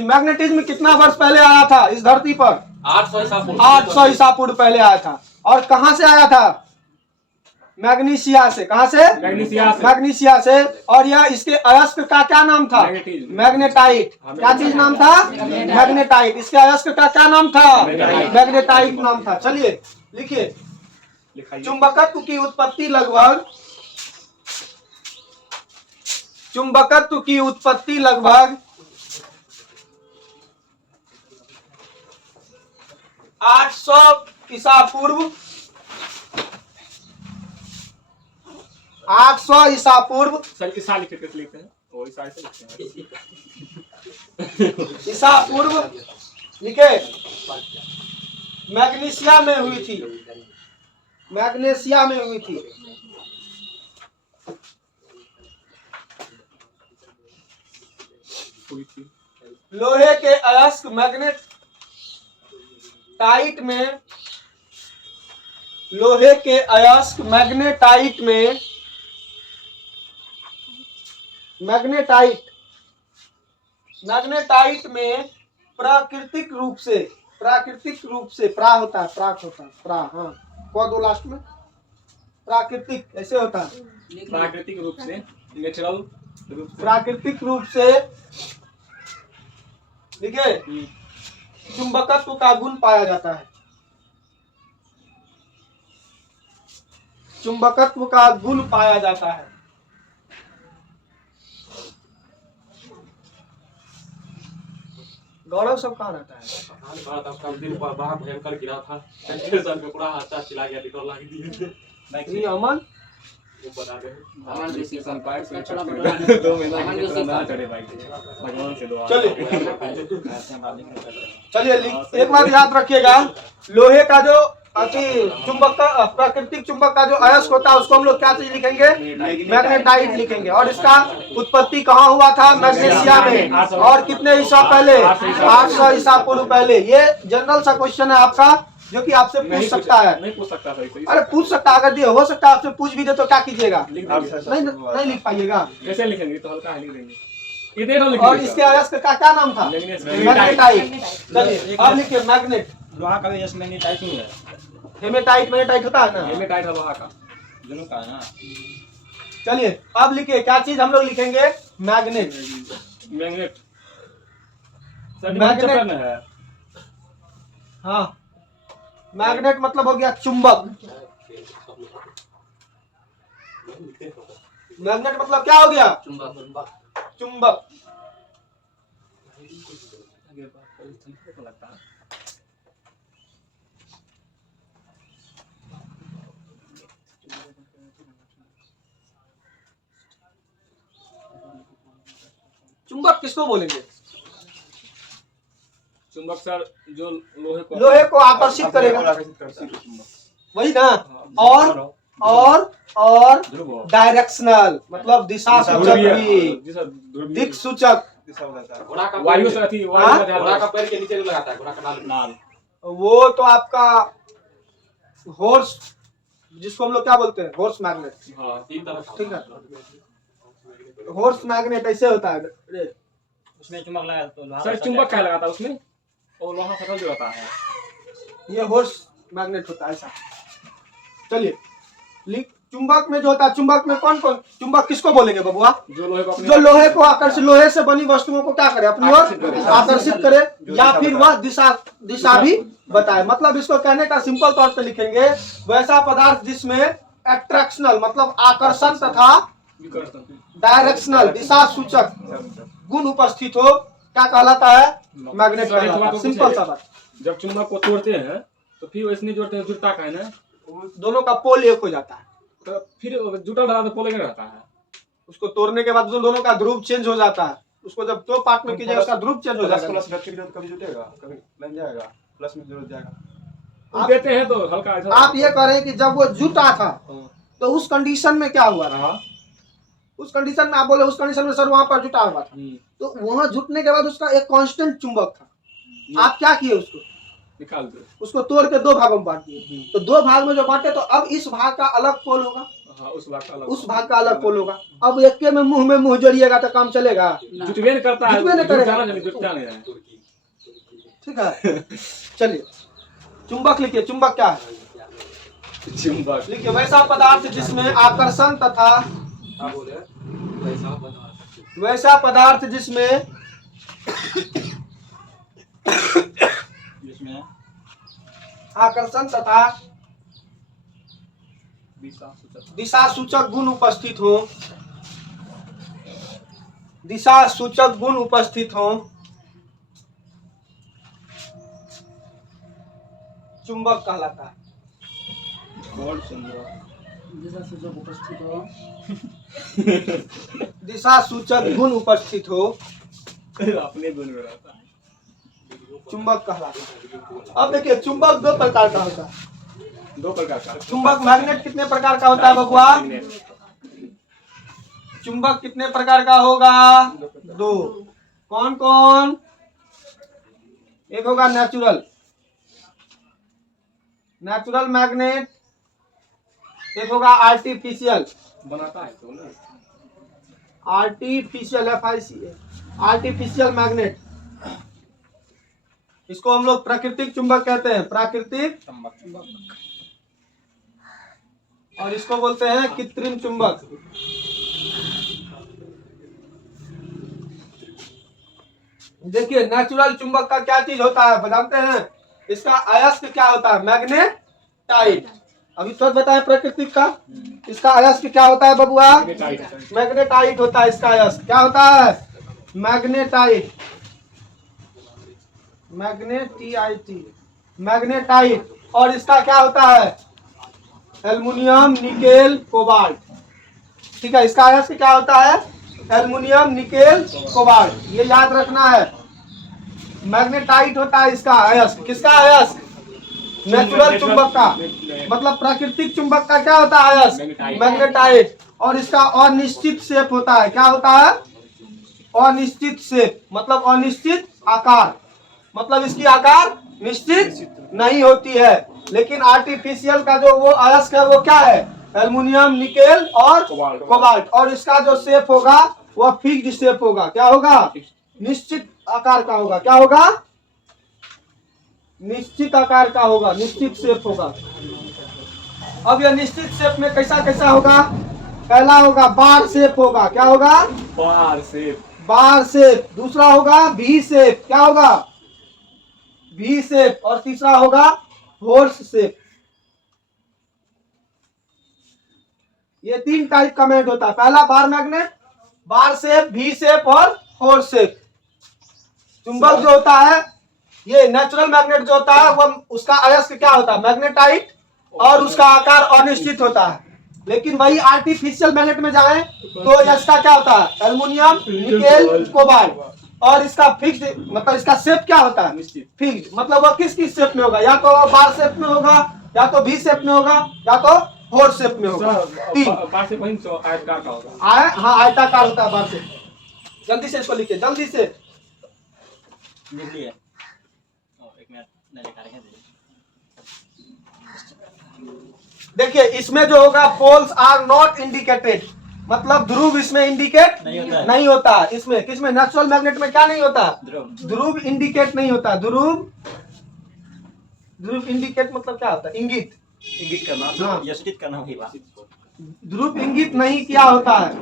Magnetism कितना वर्ष पहले आया था इस धरती पर? 800 ईसा पूर्व पहले आया था। और कहां से आया था? मैग्नीशिया से। कहां से? मैग्नीशिया से। और यह इसके अयस्क का क्या नाम था? मैग्नेटाइट। क्या चीज नाम था? मैग्नेटाइट। इसके अयस्क का क्या नाम था? मैग्नेटाइट नाम था। चलिए लिखिए। चुंबकत्व की उत्पत्ति लगभग 800 ईसा पूर्व 800 ईसा पूर्व ईसा लिखते हैं वो ईसा से लिखते हैं। ईसा पूर्व लिखे मैग्नीशिया में हुई थी। मैग्नीशिया में हुई थी। लोहे के अयस्क मैग्नेटाइट में मैग्नेटाइट में प्राकृतिक रूप से हाँ कौन दो लास्ट में प्राकृतिक ऐसे होता है। प्राकृतिक रूप से नेचुरल प्राकृतिक रूप से देखिए चुंबकत्व का गुण पाया जाता है। चुंबकत्व का गुण पाया जाता है। गौरव सब कहाँ रहता है? बड़ा भयंकर गिरा था। टेंशन में पूरा हाथ चिल्ला गया, डिटोल लगा दिए। ये अमन वो बता दे। अमन डिसीजन पार्ट से 2 महीना ना चढ़े बाइक भगवान से दुआ। चलिए एक बात याद रखिएगा, लोहे का जो चुंबक का प्राकृतिक चुंबक का जो अयस्क होता है उसको हम लोग क्या चीज लिखेंगे? मैग्नेटाइट लिखेंगे। और इसका उत्पत्ति कहाँ हुआ था? मैग्नीशिया में। और कितने ईसा पहले? 800 ईसा पूर्व पहले। ये जनरल सा क्वेश्चन है आपका, जो कि आपसे पूछ सकता है। नहीं पूछ सकता भाई कोई। अरे पूछ सकता है, अगर हो सकता है आपसे पूछ भी दे तो क्या कीजिएगा? नहीं लिख पाइएगा। कैसे लिखेंगे? तो हल्का लिख देंगे। इतने तो और इसके अयस्क का क्या नाम था? मैग्नेटाइट। चलिए अब लिखिए मैग्नेट। लोहा का भी जैसे मैग्नेटाइट ही है। हेमेटाइट होता है ना? हेमेटाइट है लोहा का। दोनों का है ना। चलिए अब लिखिए क्या चीज हम लोग लिखेंगे? मैग्नेट। मैग्नेट मैग्नेट है। हाँ मैग्नेट मतलब हो गया चुंबक। मैग्नेट मतलब क्या हो गया? चुंबक। चुंबक किसको बोलेंगे? चुंबक सर जो लोहे को आकर्षित करेगा, वही ना। और डायरेक्शनल मतलब दिशा सूचक भी, दिक सूचक। वायु से अथी घोड़ा का पैर के नीचे लगाता है, घोड़ा का नाल। वो तो आपका हॉर्स, जिसको हम लोग क्या बोलते हैं? Horse magnet. ठीक है, हॉर्स मैग्नेट ऐसे होता है। उसमें चुंबक लगा तो सर चुंबक क्या लगाता है उसमें? और लोहा फसल जो होता है, ये हॉर्स मैग्नेट होता है ऐसा। चलिए चुंबक में जो होता है, चुंबक में कौन कौन चुंबक किसको बोलेंगे बबुआ? जो लोहे को आकर्षित, लोहे से बनी वस्तुओं को क्या करे? अपनी ओर आकर्षित करे, या फिर वह दिशा भी बताए। मतलब इसको कहने का सिंपल तौर पे लिखेंगे, वैसा पदार्थ जिसमें एट्रैक्शनल मतलब आकर्षण तथा डायरेक्शनल दिशा सूचक गुण उपस्थित हो, क्या कहलाता है? मैग्नेट कहलाता है। सिंपल सा बात। जब चुंबक को तोड़ते हैं तो फिर वैसे नहीं जोड़ते हैं, जुड़ता का है ना, दोनों का पोल एक हो जाता है। तो फिर जुटा रहा तो पोल एक रहता है। उसको तोड़ने के बाद दोनों का ध्रुव चेंज हो जाता है। उसको जब दो पार्ट में कीजिएगा उसका ध्रुव चेंज हो जाएगा। कभी जुटेगा, कभी लग जाएगा, प्लस में जुड़ जाएगा। आप देते हैं तो हल्का। आप ये करें कि जब वो जुटा था तो उस कंडीशन में क्या हुआ था? उस कंडीशन में आप बोले उस कंडीशन में सर वहां पर जुटा हुआ था, तो वहां जुटने के बाद उसका एक कांस्टेंट चुंबक था। आप क्या किए? उसको निकाल दो, उसको तोड़ के दो भागों में बांट दिए। तो दो भाग में जो बांटे तो अब इस भाग का अलग पोल होगा, हाँ उस भाग का अलग उस भाग का अलग पोल होगा। अब एक के में मुंह जोड़िएगा तो काम चलेगा? जुटवे नहीं करता है, जुटवे नहीं करेगा। जुटना नहीं, जुटता नहीं है। ठीक है, चलिए चुंबक लिखिए। चुंबक क्या है? चुंबक लिखिए, वैसा पदार्थ जिसमें आकर्षण तथा वैसा पदार्थ जिसमें जिसमें आकर्षण तथा दिशा सूचक गुण उपस्थित हो, दिशा सूचक गुण उपस्थित हो, चुंबक कहलाता है। बहुत सुंदर दिशा सूचक उपस्थित हो, दिशा सूचक गुण उपस्थित हो, अपने गुण में रहता है। चुंबक कहलाता है। अब देखिए, चुंबक दो प्रकार का होता है। दो प्रकार का चुंबक मैग्नेट कितने प्रकार का होता है बबुआ? चुंबक कितने प्रकार का होगा? दो। कौन कौन? एक होगा नेचुरल मैग्नेट, एक होगा आर्टिफिशियल बनाता है तो ना, आर्टिफिशियल आर्टिफिशियल मैग्नेट। इसको हम लोग प्राकृतिक चुंबक कहते हैं, प्राकृतिक, और इसको बोलते हैं कृत्रिम चुंबक। देखिए, नेचुरल चुंबक का क्या चीज होता है जानते हैं? इसका अयस्क क्या होता है? मैग्नेटाइट। अभी तो बताएं प्राकृतिक का। इसका अयस्क क्या होता है बबुआ? मैग्नेटाइट होता है। इसका अयस्क क्या होता है? Magnetite, magnetite. और इसका क्या होता है? Aluminium, nickel, cobalt. ठीक है, इसका अयस्क क्या होता है? Aluminium, nickel, cobalt. ये याद रखना है। मैग्नेटाइट होता है इसका अयस्क। किसका अयस्क? नेचुरल चुंबक का, मतलब प्राकृतिक चुंबक का क्या होता है अयस्क? मैग्नेटाइट। और इसका अनिश्चित शेप होता है। क्या होता है? अनिश्चित शेप, मतलब अनिश्चित आकार, मतलब इसकी आकार निश्चित नहीं होती है। लेकिन आर्टिफिशियल का जो वो अयस्क है वो क्या है? एल्युमिनियम, निकेल और कोबाल्ट। और इसका जो शेप होगा वो फिक्स्ड शेप होगा। क्या होगा? निश्चित आकार का होगा। क्या होगा? निश्चित आकार का होगा, निश्चित शेप होगा। अब यह निश्चित शेप में कैसा कैसा होगा? पहला होगा बार शेप होगा। क्या होगा? बार शेप, बार शेप। दूसरा होगा वी शेप। क्या होगा? V shape. और तीसरा होगा हॉर्स शेप। ये तीन टाइप का मैग्नेट होता है। पहला बार मैग्नेट, बार शेप, वी शेप और हॉर्स शेप। चुंबक जो होता है, ये नेचुरल मैग्नेट जो होता है वो उसका अयस्क क्या होता है? मैग्नेटाइट। और उसका आकार अनिश्चित होता है। लेकिन वही आर्टिफिशियल मैग्नेट में जाए तो इसका क्या होता है? Aluminium, nickel, cobalt. और इसका फिक्स्ड, मतलब इसका शेप क्या होता है? फिक्स्ड। मतलब वो किस किस शेप में होगा? या तो बार शेप में होगा, या तो वी शेप में होगा, या तो हॉर्स शेप में होगा। तीन। बार से वहीं तो आयताकार का होगा। हाँ, आयताकार होता है बार शेप। जल्दी से इसको लिखिए, जल्दी से। लिख लिए। एक मिनट नहीं लिखा रहे हैं। देखिए, इसमें जो होगा पोल्स आर नॉट इंडिकेटेड, मतलब ध्रुव इसमें इंडिकेट नहीं होता। इसमें किसमें? नेचुरल मैग्नेट में क्या नहीं होता? ध्रुव इंडिकेट नहीं होता। ध्रुव इंडिकेट मतलब क्या होता है? इंगित करना, हाँ। यशित करना वही बात। ध्रुव इंगित नहीं किया होता है।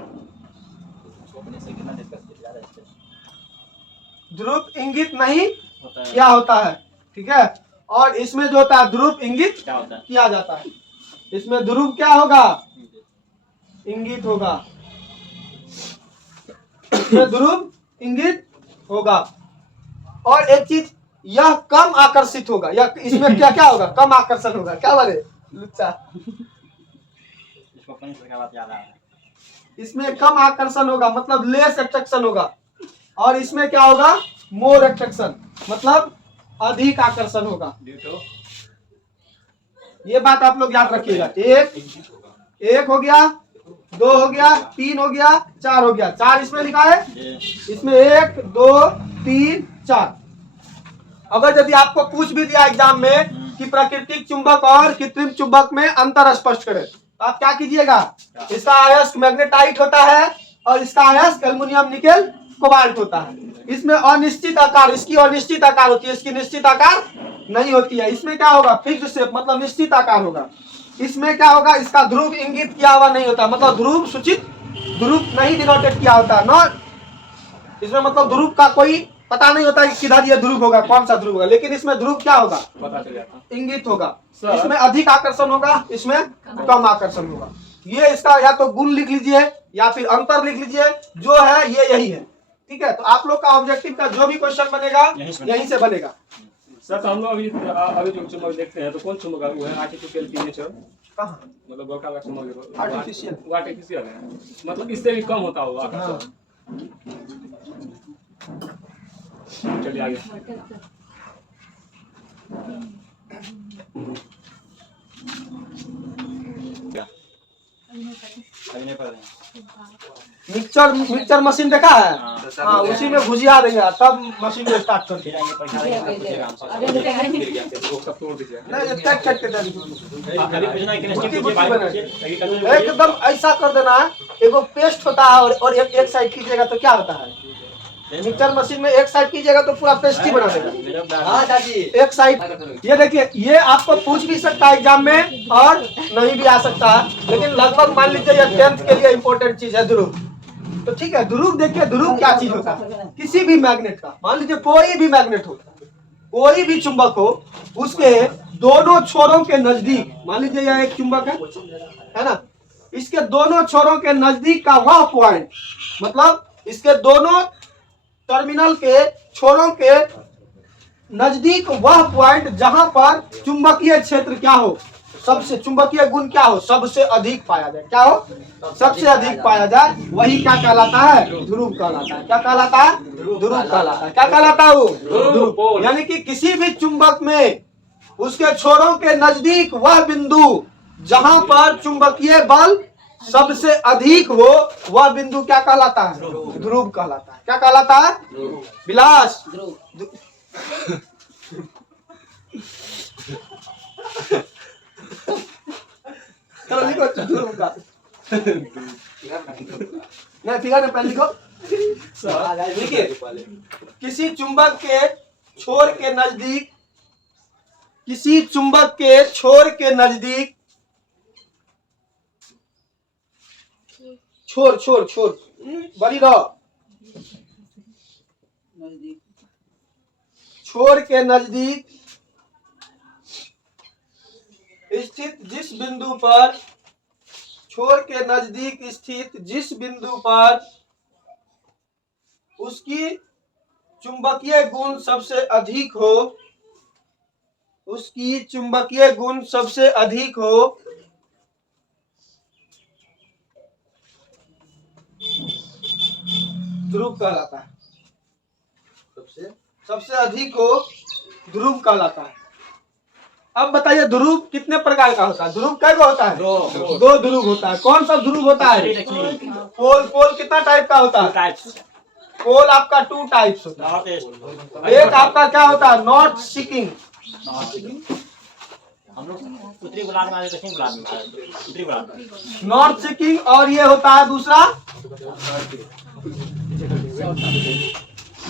ध्रुव इंगित नहीं किया होता है। ठीक है। और इसमें जो होता है ध्रुव इंगित किया जाता है। इसमें ध्रुव क्या होगा? इंगित होगा। इसमें ध्रुव इंगित होगा। और एक चीज, यह कम आकर्षित होगा। यह इसमें क्या क्या होगा? कम आकर्षण होगा। क्या बोले लुच्चा? इसमें कम आकर्षण होगा, मतलब लेस अट्रैक्शन होगा। और इसमें क्या होगा? मोर अट्रैक्शन, मतलब अधिक आकर्षण होगा। ये बात आप लोग याद रखिएगा। एक हो गया, दो हो गया, तीन हो गया, चार हो गया। चार इसमें लिखा है। इसमें 1 2 3 4। अगर यदि आपको पूछ भी दिया एग्जाम में कि प्राकृतिक चुंबक और कृत्रिम चुंबक में अंतर स्पष्ट करें, तो आप क्या कीजिएगा, इसका अयस्क मैग्नेटाइट होता है और इसका अयस्क एल्युमिनियम निकेल कोबाल्ट होता है। इसमें अनिश्चित आकार, इसकी अनिश्चित आकार होती है, इसकी निश्चित आकार नहीं होती है। इसमें क्या होगा, फिक्स्ड शेप मतलब निश्चित आकार होगा। इसमें क्या होगा, इसका ध्रुव इंगित किया हुआ नहीं होता, मतलब ध्रुव सूचित, ध्रुव नहीं डिनोटेड किया होता न, इसमें मतलब ध्रुव का कोई पता नहीं होता कि किधर ये ध्रुव होगा, कौन सा ध्रुव होगा। लेकिन इसमें ध्रुव क्या होगा, पता चल जाता। इंगित होगा। इसमें अधिक आकर्षण होगा, इसमें कम आकर्षण होगा। ये इसका या तो गुण लिख लीजिए या फिर अंतर लिख लीजिए, जो है ये यही है। ठीक है, तो आप लोग का ऑब्जेक्टिव का जो भी क्वेश्चन बनेगा यहीं से बनेगा। सर तो हम लोग अभी जो चुम्बक देखते हैं तो कौन चुम्बक है, वो है आर्टिफिशियल की नेचर, कहाँ मतलब बड़का का चुम्बक आर्टिफिशियल, वो आर्टिफिशियल है, मतलब इससे भी कम होता होगा आकर्षण। चलिए आगे। अभी नहीं पढ़ रहे हैं। मिक्सचर मशीन देखा है, हाँ उसी में भुजिया देगा तब मशीन को स्टार्ट कर फिर आगे परीक्षा देंगे, पूछेगा हमसे। वो सब तोड़ दीजिए। नहीं, टैक टैक के दे अभी पूछना है कि बुद्धि नहीं, बना। एकदम ऐसा कर देना है, एगो पेस्ट होता है और एक साइड कीजिएगा तो क्या होता है, मिक्सचर मशीन में एक साइड कीजिएगा तो पूरा पेस्ट ही बना देगा। हाँ दादी, एक साइड। ये देखिए, ये आपको पूछ भी सकता है एग्जाम में और नहीं भी आ सकता है, लेकिन लगभग मान लीजिए ये 10th के लिए इंपॉर्टेंट चीज है ध्रुव। तो ठीक है, ध्रुव देखिए, ध्रुव क्या चीज होता है, किसी भी मैग्नेट का, मान लीजिए कोई भी मैग्नेट हो, कोई भी चुंबक हो, उसके दोनों छोरों के नजदीक, मान लीजिए यह एक चुंबक है ना, इसके दोनों छोरों के नजदीक का वह पॉइंट, मतलब इसके दोनों टर्मिनल के छोरों के नजदीक वह पॉइंट जहां पर चुंबकीय क्षेत्र क्या हो, सबसे चुंबकीय गुण क्या हो, सबसे अधिक पाया जाए, क्या हो, सबसे अधिक पाया जाए, वही क्या कहलाता है, ध्रुव कहलाता है। क्या कहलाता है, ध्रुव कहलाता है। क्या कहलाता है वो, ध्रुव। यानी कि किसी भी चुंबक में उसके छोरों के नजदीक वह बिंदु जहां पर चुंबकीय बल सबसे अधिक हो, वह बिंदु क्या कहलाता है, ध्रुव कहलाता है। क्या कहलाता है, विलास, चलो लिखो ध्रुव का, नहीं फिगर में पहले लिखो। देखिए, किसी चुंबक के छोर के नजदीक, किसी चुंबक के छोर के नजदीक, छोर छोर छोर बड़ी रहो, छोर के नजदीक स्थित जिस बिंदु पर, छोर के नजदीक स्थित जिस बिंदु पर उसकी चुंबकीय गुण सबसे अधिक हो, उसकी चुंबकीय गुण सबसे अधिक हो, ध्रुव कहलाता है। सबसे अधिक हो, ध्रुव कहलाता है। अब बताइए ध्रुव कितने प्रकार का होता है, ध्रुव कै गो होता है, दो ध्रुव होता है। कौन सा ध्रुव होता है, पोल। पोल कितना टाइप का होता है, पोल आपका 2 टाइप्स होता है। एक आपका क्या होता है, नॉर्थ सीकिंग, हम लोग उत्तरी गोलार्ध में, दक्षिण गोलार्ध में, उत्तरी गोलार्ध में नॉर्थ सीकिंग, और ये होता है दूसरा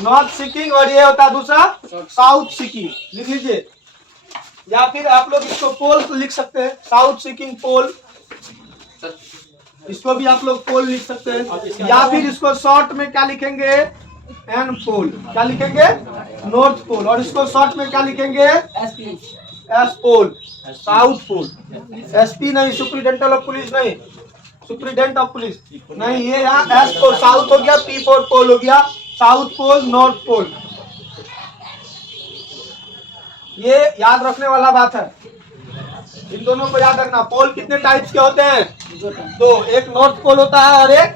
नॉर्थ सीकिंग, और ये होता है दूसरा साउथ सीकिंग। लिख लीजिए, या फिर आप लोग इसको पोल लिख सकते हैं, साउथ सीकिंग पोल, इसको भी आप लोग पोल लिख सकते हैं। या फिर इसको शॉर्ट में क्या लिखेंगे, एन पोल, क्या लिखेंगे, नॉर्थ पोल, और इसको शॉर्ट में क्या लिखेंगे, S pole, south pole. SP नहीं, सुप्रिटेंडेंट ऑफ पुलिस नहीं, सुप्रिटेंडेंट ऑफ पुलिस नहीं, ये यहाँ एस पोल, साउथ हो गया, पी फोर पोल हो गया, साउथ पोल, नॉर्थ पोल। ये याद रखने वाला बात है, इन दोनों को याद रखना। पोल कितने टाइप्स के होते हैं, दो, एक नॉर्थ पोल होता है और एक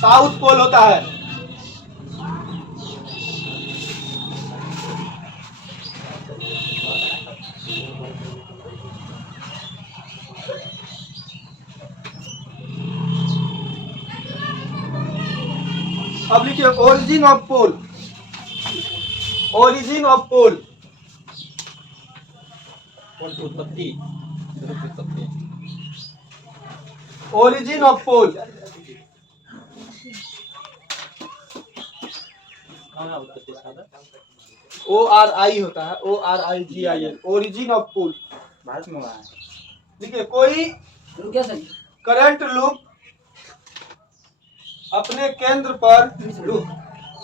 साउथ पोल होता है। अब लिखिए, origin of pole, origin of pole, उत्पत्ति, ओरिजिन ऑफ पोल, ORI होता है, ORIGIN, ओरिजिन ऑफ पोल। भारत में हुआ है। देखिए कोई करंट लूप अपने केंद्र पर लूप,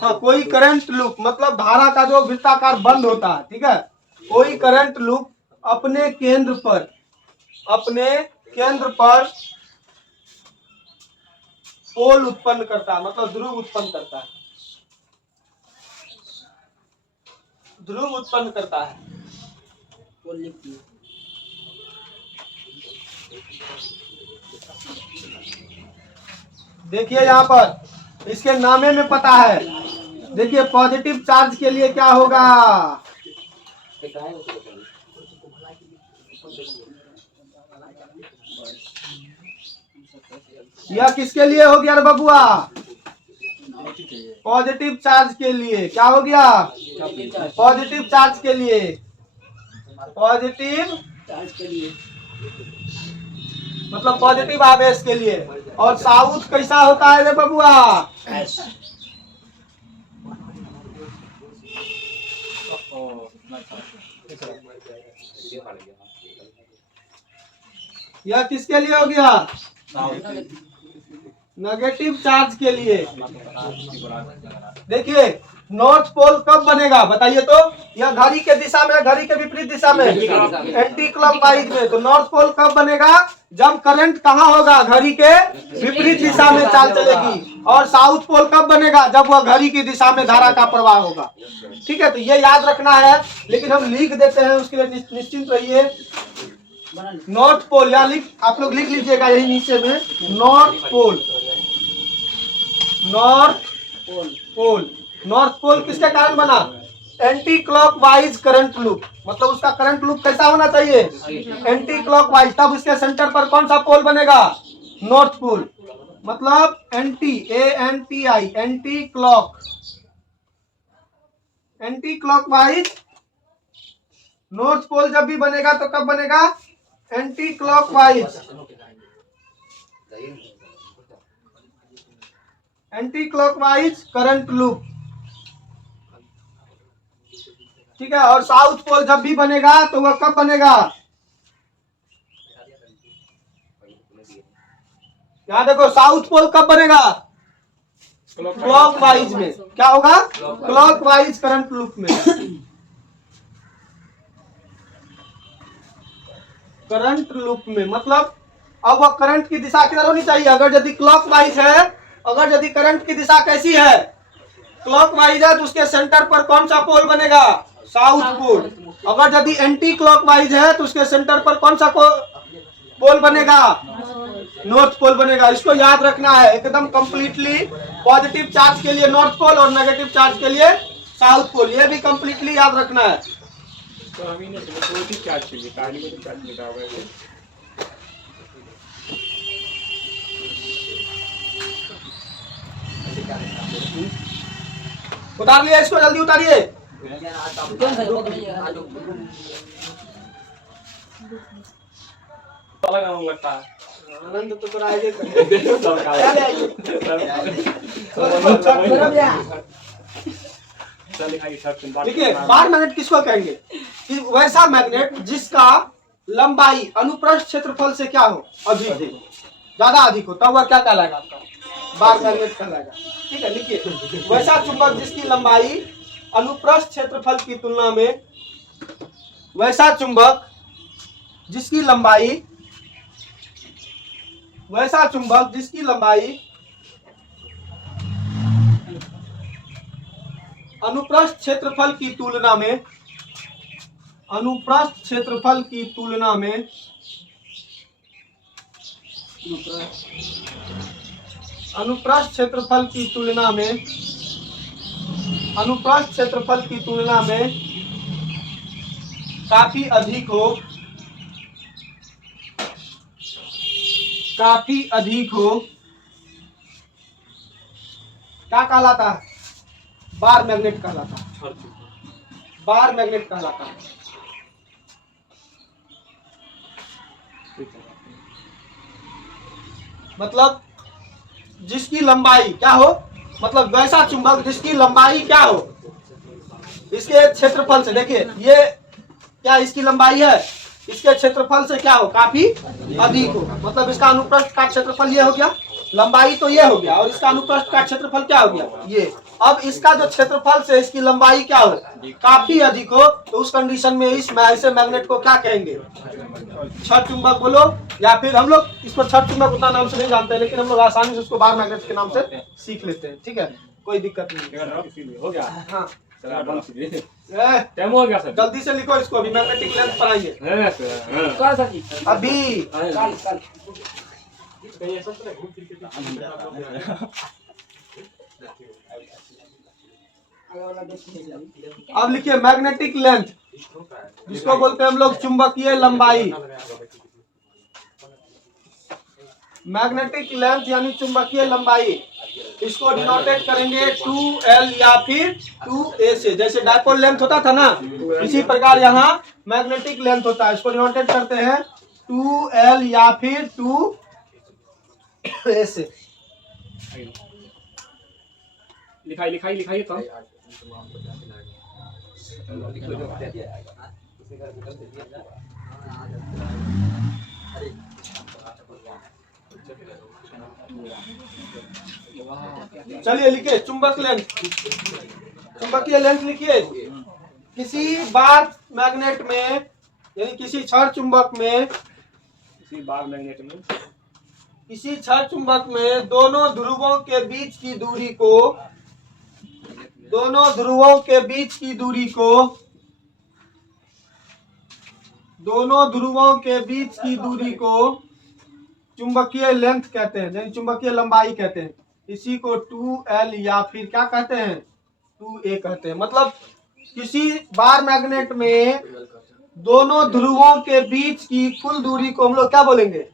हाँ कोई करंट लूप मतलब धारा का जो वृत्ताकार बंद होता है, ठीक है, कोई करंट लूप अपने केंद्र पर पोल उत्पन्न करता है, मतलब ध्रुव उत्पन्न करता है, ध्रुव उत्पन्न करता है। देखिए यहाँ पर इसके नामे में पता है। देखिए पॉजिटिव चार्ज के लिए क्या होगा, यह किसके लिए हो गया रे बबुआ, पॉजिटिव चार्ज के लिए। क्या हो गया, पॉजिटिव चार्ज के लिए, पॉजिटिव मतलब पॉजिटिव आवेश के लिए। और साउथ कैसा होता है रे बबुआ, यह किसके लिए हो गया, नेगेटिव चार्ज के लिए। देखिए नॉर्थ पोल कब बनेगा बताइए तो, यह घड़ी के दिशा में, घड़ी के विपरीत दिशा में, एंटी क्लॉकवाइज में। तो नॉर्थ पोल कब बनेगा, जब करंट कहाँ होगा, घड़ी के विपरीत दिशा में चाल चलेगी। और साउथ पोल कब बनेगा, जब वह घड़ी की दिशा में धारा का प्रवाह होगा। ठीक है, तो ये याद रखना है, लेकिन हम लिख देते हैं, उसके लिए निश्चिंत रहिए। नॉर्थ पोल या आप लोग लिख लीजिएगा यही नीचे में, north pole, north pole. North pole किसके कारण बना, एंटी क्लॉकवाइज करंट लूप, मतलब उसका करंट लूप कैसा होना चाहिए, एंटी क्लॉकवाइज। तब उसके सेंटर पर कौन सा पोल बनेगा, नॉर्थ पोल, मतलब anti, ANTI, anti clock, anti clockwise. North pole जब भी बनेगा तो कब बनेगा, anti clockwise, anti clockwise current loop. ठीक है, और साउथ पोल जब भी बनेगा तो वह कब बनेगा, यहाँ देखो साउथ पोल कब बनेगा, क्लॉकवाइज में। क्या होगा, क्लॉकवाइज करंट लूप में, करंट लूप में। मतलब अब वह करंट की दिशा किधर होनी चाहिए, अगर यदि क्लॉकवाइज है, अगर यदि करंट की दिशा कैसी है, क्लॉकवाइज है, तो उसके सेंटर पर कौन सा पोल बनेगा, साउथ पोल। अगर यदि एंटी क्लॉकवाइज है तो उसके सेंटर पर कौन सा पोल बनेगा, नॉर्थ पोल बनेगा। इसको याद रखना है एकदम कंप्लीटली। पॉजिटिव चार्ज के लिए नॉर्थ पोल और नेगेटिव चार्ज के लिए साउथ पोल, ये भी कंप्लीटली याद रखना है। तो हम इन्हें पॉजिटिव चार्ज के लिए कहानी को चार्ज लिखा हुआ है। उतार लिया इसको, जल्दी उतारिए। लगता है आनंद तो कराए देखिए बार मैग्नेट किसको कहेंगे, कि वैसा मैग्नेट जिसका लंबाई अनुप्रस्थ क्षेत्रफल से क्या हो, अधिक हो, ज्यादा अधिक हो, तब वह क्या कहलाएगा, आपका बार मैग्नेट कहलाएगा। ठीक है, लिखिए वैसा चुंबक जिसकी लंबाई अनुप्रस्थ क्षेत्रफल की तुलना में, वैसा चुंबक जिसकी लंबाई, वैसा चुंबक जिसकी लंबाई अनुप्रस्थ क्षेत्रफल की तुलना में, अनुप्रस्थ क्षेत्रफल की तुलना में, अनुप्रस्थ क्षेत्रफल की तुलना में, अनुप्रस्थ क्षेत्रफल की तुलना में काफी अधिक हो, काफी अधिक हो, क्या कहलाता है, बार मैग्नेट कहलाता है, बार मैग्नेट कहलाता है। मतलब जिसकी लंबाई क्या हो, मतलब वैसा चुंबक जिसकी लंबाई क्या हो इसके क्षेत्रफल से। देखिए ये क्या इसकी लंबाई है, इसके क्षेत्रफल से क्या हो काफी अधिक हो, मतलब इसका अनुप्रस्थ का क्षेत्रफल ये हो गया, लंबाई तो ये हो गया, और इसका अनुप्रस्थ का क्षेत्रफल क्या हो गया ये। अब इसका जो क्षेत्रफल से इसकी लंबाई क्या हो काफी अधिक हो, तो उस कंडीशन में इस ऐसे मैग्नेट को क्या कहेंगे, छड़ चुंबक बोलो, या फिर हम लोग इसको छड़ चुंबक उतना नाम से नहीं जानते, लेकिन हम लोग आसानी से उसको बार मैग्नेट के नाम से सीख लेते हैं। ठीक है, कोई दिक्कत नहीं। हो गया। हाँ टाइम हो गया सर। जल्दी से लिखो इसको, अभी मैग्नेटिक लेंथ पर आएंगे अभी। अब लिखिए मैग्नेटिक लेंथ, जिसको बोलते हैं हम लोग चुंबकीय लंबाई। मैग्नेटिक लेंथ यानी चुंबकीय लंबाई, इसको डिनोटेट करेंगे 2L या फिर 2A से। जैसे डायपोल लेंथ होता था ना, इसी प्रकार यहाँ मैग्नेटिक लेंथ होता है, इसको डिनोटेट करते हैं 2L या फिर 2A से। लिखाई तो चलिए लिखिए चुंबक लेंथ, चुंबकीय लेंथ लिखिए। किसी बार मैग्नेट में यानी किसी छड़ चुंबक में, किसी बार मैग्नेट में, किसी छड़ चुंबक में दोनों ध्रुवों के बीच की दूरी को, दोनों ध्रुवों के बीच की दूरी को, दोनों ध्रुवों के बीच की दूरी को चुंबकीय लेंथ कहते हैं, यानी चुंबकीय लंबाई कहते हैं। इसी को 2L या फिर क्या कहते हैं 2A कहते हैं। मतलब किसी बार मैग्नेट में दोनों ध्रुवों के बीच की कुल दूरी को हम लोग क्या बोलेंगे,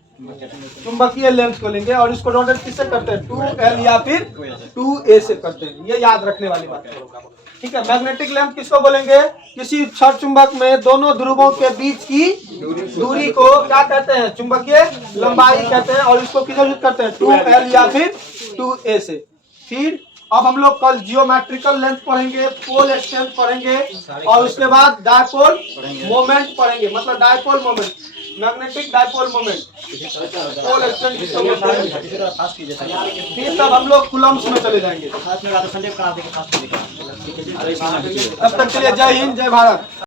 चुंबकीय लेंथ को लेंगे, और इसको डिनोटेट किससे करते हैं 2L या फिर 2A से करते हैं। ये याद रखने वाली बात है। ठीक है, मैग्नेटिक लेंथ किसको बोलेंगे, किसी छड़ चुंबक में दोनों ध्रुवों के बीच की दूरी को क्या कहते हैं, चुंबकीय लंबाई कहते हैं, और इसको किससे यूज करते हैं 2L या फिर 2A से। फिर अब हम लोग कल जियोमेट्रिकल लेंथ पढ़ेंगे, पोल स्ट्रेंथ पढ़ेंगे, और उसके बाद डायपोल मोमेंट पढ़ेंगे, मतलब dipole moment, magnetic dipole moment, pole strength की समस्या। फिर तब हम लोग कूलम्ब्स में चले जाएंगे। तब तक के लिए जय हिंद, जय भारत।